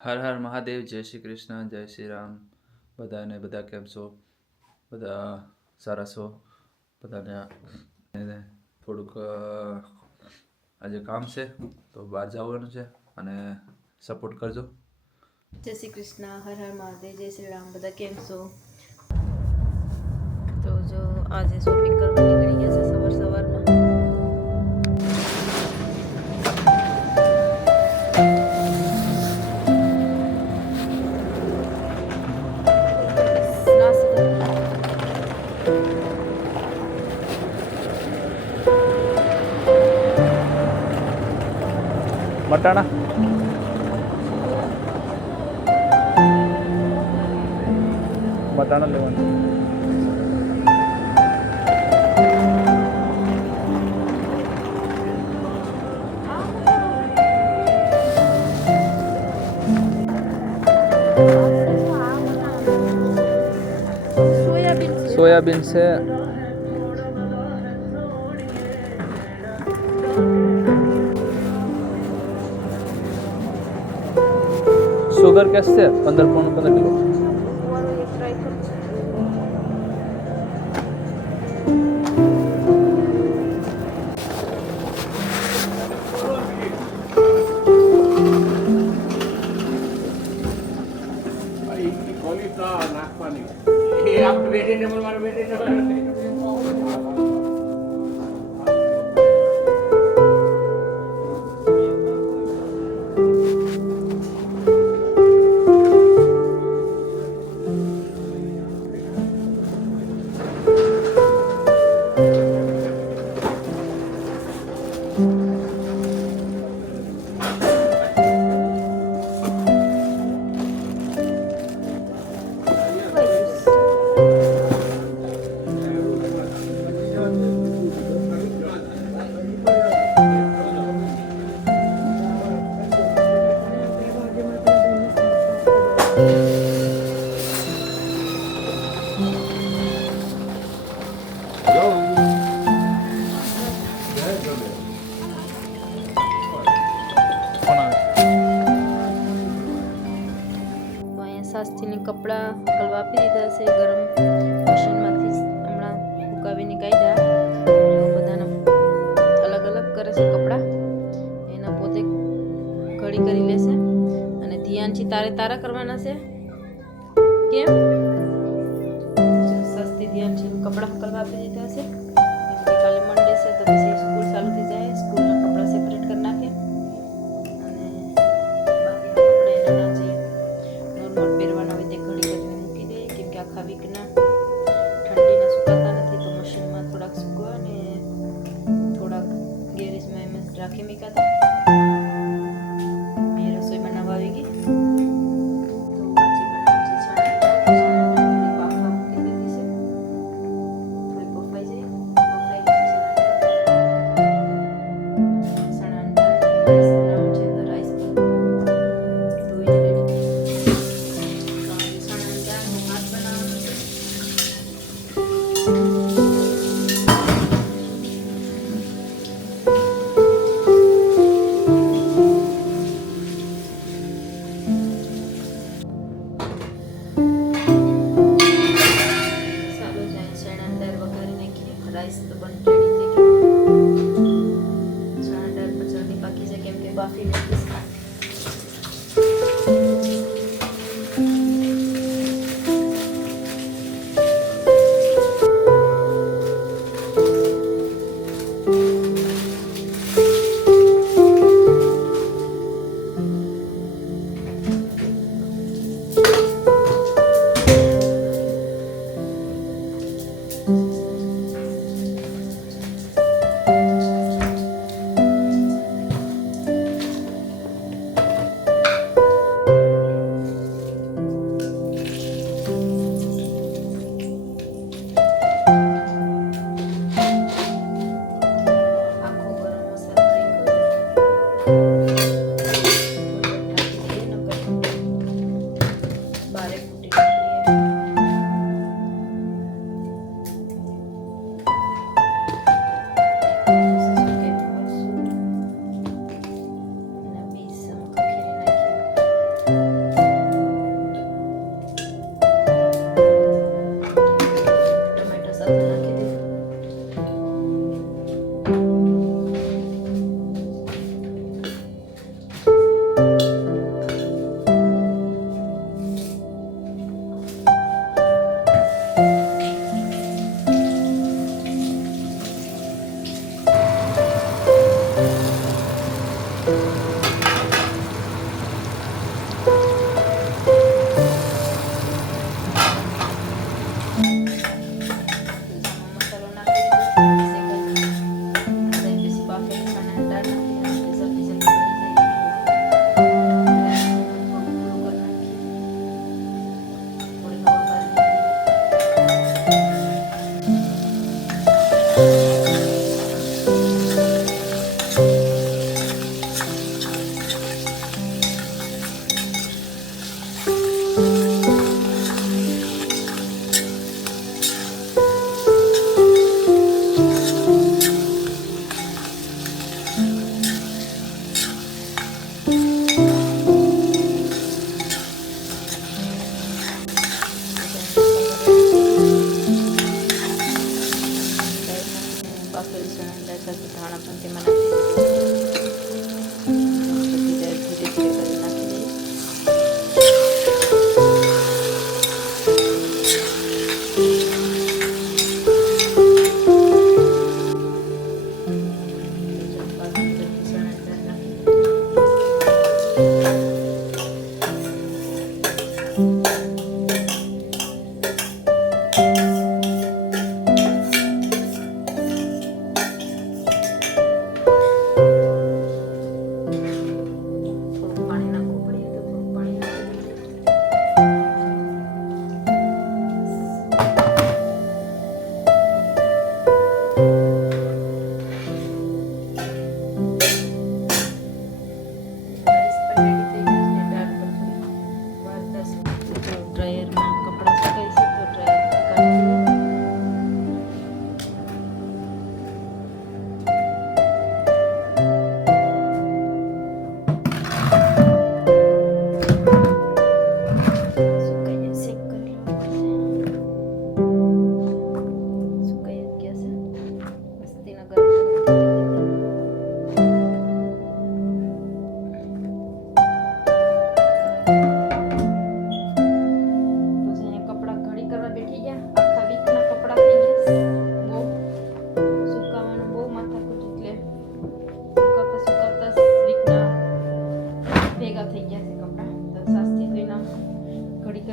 હર હર મહાદેવ, જય શ્રી કૃષ્ણ, જય શ્રી રામ. બધાને બધા કેમ છો? બધા સારા છો? બધાને થોડુંક આજે કામ છે તો બહાર જવાનું છે અને સપોર્ટ કરજો. જય શ્રી કૃષ્ણ, હર હર મહાદેવ, જય શ્રી રામ. બધા કેમ છો? તો જો આજે શોપિંગ કરવા નીકળી ગયા છે સવારમાં. મટાણા લેવાનું. સોયાબીન છે. शुगर कैसे 15 किलो. સાસ્તીને કપડાં હકલવા આપી દીધા છે ગરમ મશીનમાંથી હમણાં સુકાવીને કાઢ્યા. બધાના અલગ અલગ કરે છે કપડાં, એના પોતે ઘડી કરી લેશે અને ધ્યાનથી તારા કરવાના છે. કેમ સસ્તી ધ્યાનથી કપડાં હકલવા આપી દીધા છે. કાલે મંડે છે તો પછી સ્કૂલ ચાલુ થઈ જાય, સ્કૂલના કપડાં સેપરેટ કરી નાખે અને બાકીના કપડાં એના જે પહેરવાના હોય તે ઘડી કરીને મૂકી દે, કેમ કે આખા વીકના ઠંડીના સુકાતા નથી તો મશીનમાં થોડાક સૂકવા અને થોડાક ગેરેજમાં એમ જ રાખી મૂક્યા હતા. મેં રસોઈ બનાવવા આવી ગઈ તો આજે બનાવી છે ચણાની દાળ મૂકી દીધી છે, થોડી બફાઈ જાય.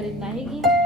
રીતના આવી ગઈ